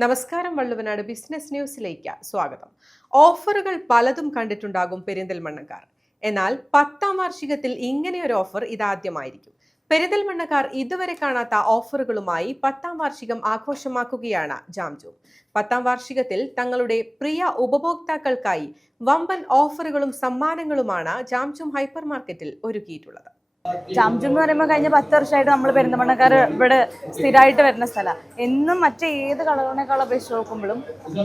നമസ്കാരം വള്ളുവനാട് ബിസിനസ് ന്യൂസിലേക്ക് സ്വാഗതം. ഓഫറുകൾ പലതും കണ്ടിട്ടുണ്ടാകും പെരിന്തൽമണ്ണക്കാർ. എന്നാൽ പത്താം വാർഷികത്തിൽ ഇങ്ങനെയൊരു ഓഫർ ഇതാദ്യമായിരിക്കും. പെരിന്തൽമണ്ണക്കാർ ഇതുവരെ കാണാത്ത ഓഫറുകളുമായി പത്താം വാർഷികം ആഘോഷമാക്കുകയാണ് ജാംജു. പത്താം വാർഷികത്തിൽ തങ്ങളുടെ പ്രിയ ഉപഭോക്താക്കൾക്കായി വമ്പൻ ഓഫറുകളും സമ്മാനങ്ങളുമാണ് ജാംജു ഹൈപ്പർ മാർക്കറ്റിൽ ഒരുക്കിയിട്ടുള്ളത്. ജാംജു എന്ന് പറയുമ്പോൾ കഴിഞ്ഞ പത്ത് വർഷമായിട്ട് നമ്മൾ പെരിന്തമണ്ണക്കാർ ഇവിടെ സ്ഥിരമായിട്ട് വരുന്ന സ്ഥലമാണ് എന്നും മറ്റേ ഏത് കളറിനേക്കാളും അപേക്ഷിച്ച് നോക്കുമ്പോഴും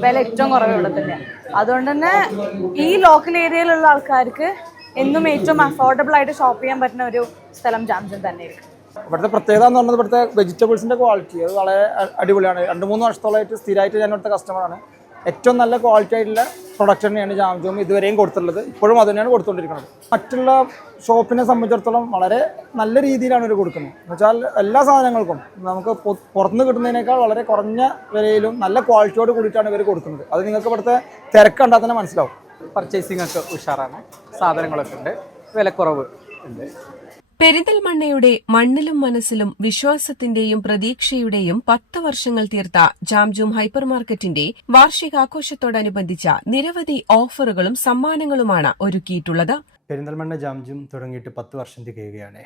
വില ഏറ്റവും കുറവുള്ളത് തന്നെയാണ് അതുകൊണ്ട് തന്നെ ഈ ലോക്കൽ ഏരിയയിലുള്ള ആൾക്കാർക്ക് എന്നും ഏറ്റവും അഫോർഡബിൾ ആയിട്ട് ഷോപ്പ് ചെയ്യാൻ പറ്റുന്ന ഒരു സ്ഥലം ജാംജു തന്നെയായിരിക്കും. ഇവിടുത്തെ പ്രത്യേകത എന്ന് പറയുന്നത് ഇവിടുത്തെ വെജിറ്റബിൾസിന്റെ ക്വാളിറ്റി അത് വളരെ അടിപൊളിയാണ്. രണ്ട് മൂന്ന് വർഷത്തോളമായിട്ട് സ്ഥിരമായിട്ട് ഞാൻ ഇവിടുത്തെ കസ്റ്റമറാണ് ഏറ്റവും നല്ല ക്വാളിറ്റി ആയിട്ടുള്ള പ്രൊഡക്റ്റ് തന്നെയാണ് ജാംജൂം ഇതുവരെയും കൊടുത്തിട്ടുള്ളത്. ഇപ്പോഴും അത് തന്നെയാണ് കൊടുത്തുകൊണ്ടിരിക്കുന്നത്. മറ്റുള്ള ഷോപ്പിനെ സംബന്ധിച്ചിടത്തോളം വളരെ നല്ല രീതിയിലാണ് ഇവർ കൊടുക്കുന്നത്. എന്ന് വെച്ചാൽ എല്ലാ സാധനങ്ങൾക്കും നമുക്ക് പുറത്തുനിന്ന് കിട്ടുന്നതിനേക്കാൾ വളരെ കുറഞ്ഞ വിലയിലും നല്ല ക്വാളിറ്റിയോട് കൂടിയിട്ടാണ് ഇവർ കൊടുക്കുന്നത്. അത് നിങ്ങൾക്ക് ഇവിടുത്തെ തിരക്കുണ്ടാൽ തന്നെ മനസ്സിലാവും. പർച്ചേസിംഗ് ഒക്കെ ഉഷാറാണ്. സാധനങ്ങളൊക്കെ ഉണ്ട്. വിലക്കുറവ് ഉണ്ട്. പെരിന്തൽമണ്ണയുടെ മണ്ണിലും മനസ്സിലും വിശ്വാസത്തിന്റെയും പ്രതീക്ഷയുടെയും പത്ത് വർഷങ്ങൾ തീർത്ത ജാംജൂം ഹൈപ്പർ മാർക്കറ്റിന്റെ വാർഷികാഘോഷത്തോടനുബന്ധിച്ച നിരവധി ഓഫറുകളും സമ്മാനങ്ങളുമാണ് ഒരുക്കിയിട്ടുള്ളത്. പെരിന്തൽമണ്ണ ജാംജും തുടങ്ങിയിട്ട് പത്ത് വർഷം തികയുകയാണ്.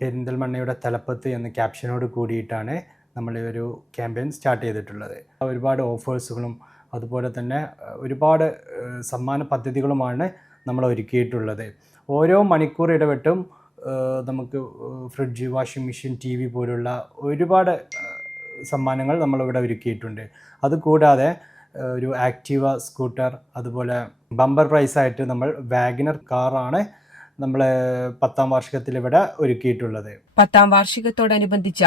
പെരിന്തൽമണ്ണയുടെ തലപ്പത്ത് എന്ന ക്യാപ്ഷനോട് കൂടിയിട്ടാണ് നമ്മൾ ഒരു ക്യാമ്പയിൻ സ്റ്റാർട്ട് ചെയ്തിട്ടുള്ളത്. ഒരുപാട് ഓഫേഴ്സുകളും അതുപോലെ തന്നെ ഒരുപാട് സമ്മാന പദ്ധതികളുമാണ് നമ്മൾ ഒരുക്കിയിട്ടുള്ളത് ഓരോ മണിക്കൂർ ഇടവിട്ടും നമുക്ക് fridge washing machine T V പോലുള്ള ഒരുപാട് സമ്മാനങ്ങൾ നമ്മളിവിടെ ഒരുക്കിയിട്ടുണ്ട്. അതുകൂടാതെ ഒരു ആക്റ്റീവ സ്കൂട്ടർ അതുപോലെ ബമ്പർ പ്രൈസായിട്ട് നമ്മൾ വാഗനർ കാറാണ് നമ്മൾ പത്താം വാർഷികത്തിൽ ഇവിടെ ഒരുക്കിയിട്ടുള്ളത്. പത്താം വാർഷികത്തോടനുബന്ധിച്ച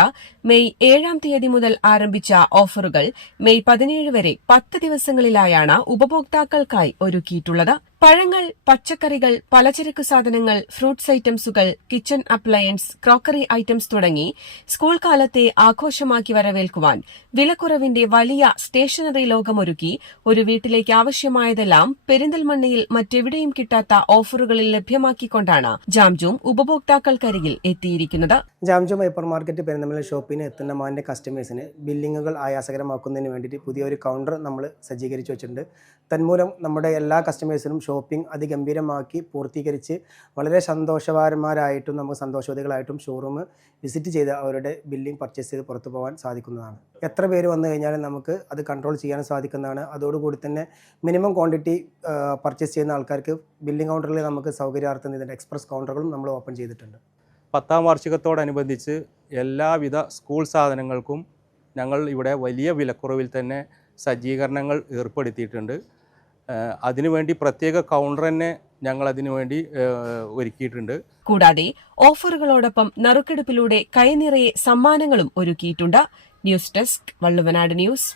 മെയ് ഏഴാം തീയതി മുതൽ ആരംഭിച്ച ഓഫറുകൾ മെയ് പതിനേഴ് വരെ പത്ത് ദിവസങ്ങളിലായാണ് ഉപഭോക്താക്കൾക്കായി ഒരുക്കിയിട്ടുള്ളത്. പഴങ്ങൾ പച്ചക്കറികൾ പലചരക്ക് സാധനങ്ങൾ ഫ്രൂട്ട്സ് ഐറ്റംസുകൾ കിച്ചൺ അപ്ലയൻസ് ക്രോക്കറി ഐറ്റംസ് തുടങ്ങി സ്കൂൾ കാലത്തെ ആഘോഷമാക്കി വരവേൽക്കുവാൻ വിലക്കുറവിന്റെ വലിയ സ്റ്റേഷനറി ലോകമൊരുക്കി ഒരു വീട്ടിലേക്ക് ആവശ്യമായതെല്ലാം പെരിന്തൽമണ്ണയിൽ മറ്റെവിടെയും കിട്ടാത്ത ഓഫറുകളിൽ ലഭ്യമാക്കിക്കൊണ്ടാണ് ജാംജൂം ഉപഭോക്താക്കൾക്കരികിൽ എത്തിയിരിക്കുന്നത്. ജാംജൂം ഹൈപ്പർ മാർക്കറ്റ് പെരിന്തൽമണ്ണ ഷോപ്പിന് എത്തുന്ന മാന്റെ കസ്റ്റമേഴ്സിന് ബില്ലിങ്ങുകൾ ആയാസകരമാക്കുന്നതിന് വേണ്ടിയിട്ട് പുതിയൊരു കൗണ്ടർ നമ്മൾ സജ്ജീകരിച്ചു വെച്ചിട്ടുണ്ട്. തന്മൂലം നമ്മുടെ എല്ലാ കസ്റ്റമേഴ്സിനും ഷോപ്പിംഗ് അതിഗംഭീരമാക്കി പൂർത്തീകരിച്ച് വളരെ സന്തോഷവാന്മാരായിട്ടും നമുക്ക് സന്തോഷവതികളായിട്ടും ഷോറൂം വിസിറ്റ് ചെയ്ത് അവരുടെ ബില്ലിംഗ് പർച്ചേസ് ചെയ്ത് പുറത്തു പോകാൻ സാധിക്കുന്നതാണ്. എത്ര പേര് വന്നു കഴിഞ്ഞാലും നമുക്ക് അത് കൺട്രോൾ ചെയ്യാൻ സാധിക്കുന്നതാണ്. അതോടുകൂടി തന്നെ മിനിമം ക്വാണ്ടിറ്റി പർച്ചേസ് ചെയ്യുന്ന ആൾക്കാർക്ക് ബില്ലിംഗ് കൗണ്ടറിൽ നമുക്ക് സൗകര്യാർത്ഥം ഇതിന്റെ എക്സ്പ്രസ് കൗണ്ടറുകളും നമ്മൾ ഓപ്പൺ ചെയ്തിട്ടുണ്ട്. പത്താം വാർഷികത്തോടനുബന്ധിച്ച് എല്ലാവിധ സ്കൂൾ സാധനങ്ങൾക്കും ഞങ്ങൾ ഇവിടെ വലിയ വിലക്കുറവിൽ തന്നെ സജ്ജീകരണങ്ങൾ ഏർപ്പെടുത്തിയിട്ടുണ്ട്. അതിനുവേണ്ടി പ്രത്യേക കൗണ്ടർ തന്നെ ഞങ്ങൾ അതിനുവേണ്ടി ഒരുക്കിയിട്ടുണ്ട്. കൂടാതെ ഓഫറുകളോടൊപ്പം നറുക്കെടുപ്പിലൂടെ കൈനിറയെ സമ്മാനങ്ങളും ഒരുക്കിയിട്ടുണ്ട്. News desk Valluvanad news.